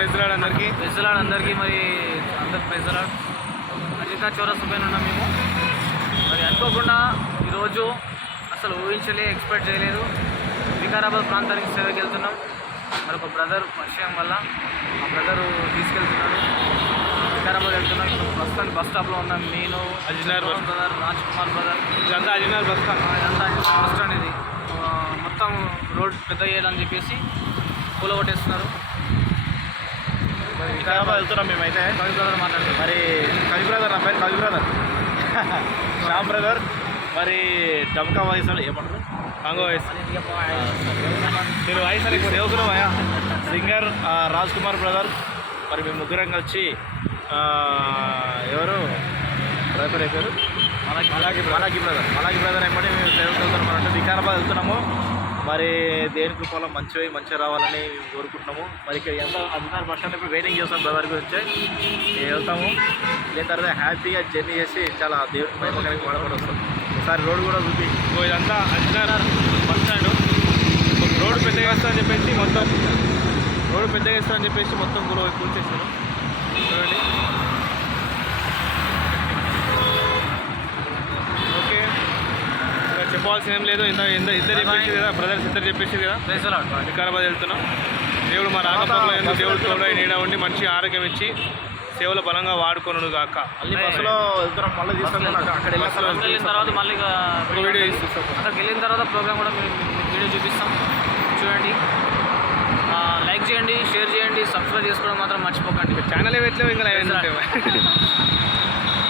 అందరికీ మరి అందరికి ప్రెజలాడ్ అజితా చౌరస్తా పైన ఉన్నాం మేము. మరి అనుకోకుండా ఈరోజు అసలు ఎక్స్పెక్ట్ చేయలేదు. వికారాబాద్ ప్రాంతానికి సేవకి వెళ్తున్నాం. మరొక బ్రదర్ పరిచయం వల్ల ఆ బ్రదరు తీసుకెళ్తున్నాడు. వికారాబాద్ వెళ్తున్నాం. ఇప్పుడు ప్రస్తుతానికి బస్ స్టాప్లో ఉన్నాం. నేను బ్రదర్, రాజ్ కుమార్ బ్రదర్, ఇదంతా అజినార్ బస్ స్టాండ్. ఇది మొత్తం రోడ్ పెద్ద చేయాలని చెప్పేసి కూలగొట్టేస్తున్నారు. వికారాబాద్ వెళ్తున్నాం మేమైతే. కవి బ్రదర్ మాట్లాడుతున్నాం. మరి కవి బ్రదర్, నా పేరు కవి బ్రదర్, శ్యామ్ బ్రదర్. మరి డబ్కా వాయిస్ ఏమంటారు, కాంగో వాయిస్. నేను వాయిస్ అని సేవకులు సింగర్ రాజ్ కుమార్ బ్రదర్. మరి మేము ముగ్గురం కలిసి ఎవరు బ్రదర్ అయిపోయారు మలాకి బ్రదర్ ఏమంటే మేము సేవకు వెళ్తున్నాం అంటే వికారాబాద్ వెళ్తున్నాము. మరి దేని కృపలో మంచిగా రావాలని మేము కోరుకుంటున్నాము. మరి ఇక్కడ ఎంత అధికార బస్ స్టాండ్ ఇప్పుడు వెయిటింగ్ చేస్తాం బ్రదర్ గురించి. వెళ్తాము. దీని తర్వాత హ్యాపీగా జర్నీ చేసి చాలా దేవుడి మహిమకానికి వాడకుండా వస్తాం. ఒకసారి రోడ్డు కూడా చూపి. ఇదంతా అధికార బస్ స్టాండ్. రోడ్డు పెద్దగా వేస్తామని చెప్పేసి మొత్తం కూల్చేసారు. చూడండి. ఓకే, చెప్పాల్సిన ఏం లేదు. ఇద్దరు చెప్పేసి కదా బ్రదర్స్, ఇద్దరు చెప్పేసి కదా వికారాబాద్ వెళ్తున్నాం. దేవుడు మా రాకపోకలో దేవుడు తోడై నీడ ఉండి మంచి ఆరోగ్యం ఇచ్చి సేవలు బలంగా వాడుకోను గాక. మళ్ళీ బస్సులో వెళ్తున్నాం. మళ్ళీ అక్కడ వెళ్ళిన తర్వాత మళ్ళీ వీడియో ఇస్తాం. అక్కడికి వెళ్ళిన తర్వాత ప్రోగ్రామ్ కూడా మేము వీడియో చూపిస్తాం. చూడండి, లైక్ చేయండి, షేర్ చేయండి, సబ్స్క్రైబ్ చేసుకోవడం మాత్రం మర్చిపోకండి. ఛానల్ పెట్టలేవు ఇంకా.